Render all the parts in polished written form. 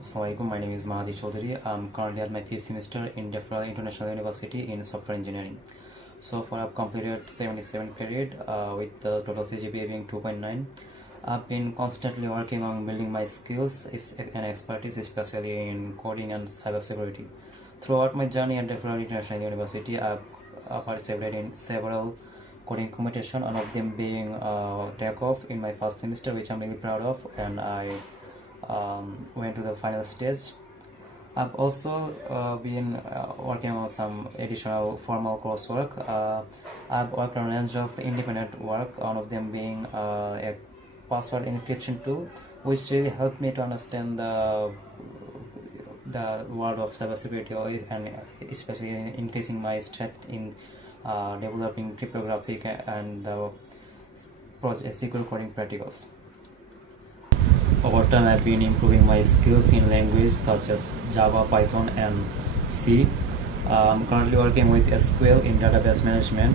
Assalamualaikum. My name is Mahadi Chaudhary. I'm currently at my fifth semester in Deferral International University in Software Engineering. So far, I've completed 77 credit with the total CGPA being 2.9. I've been constantly working on building my skills and expertise, especially in coding and cybersecurity. Throughout my journey at Deferral International University, I've participated in several coding competition, one of them being Takeoff in my first semester, which I'm really proud of, and I went to the final stage. I've also been working on some additional formal coursework. I've worked on a range of independent work, one of them being a password encryption tool, which really helped me to understand the world of cybersecurity and especially increasing my strength in developing cryptographic and secure coding practicals. Over time, I've been improving my skills in languages such as Java, Python, and C. I'm currently working with SQL in database management.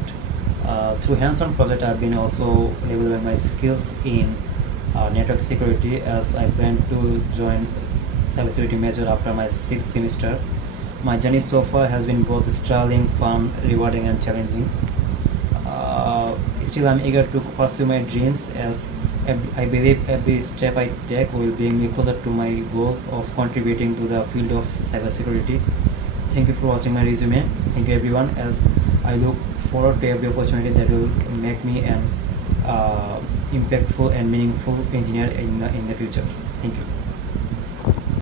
Through hands-on project, I've been also developing my skills in network security as I plan to join cybersecurity major after my sixth semester. My journey so far has been both thrilling, fun, rewarding, and challenging. Still, I'm eager to pursue my dreams as I believe every step I take will bring me closer to my goal of contributing to the field of cybersecurity. Thank you for watching my resume. Thank you everyone, as I look forward to every opportunity that will make me an impactful and meaningful engineer in the future. Thank you.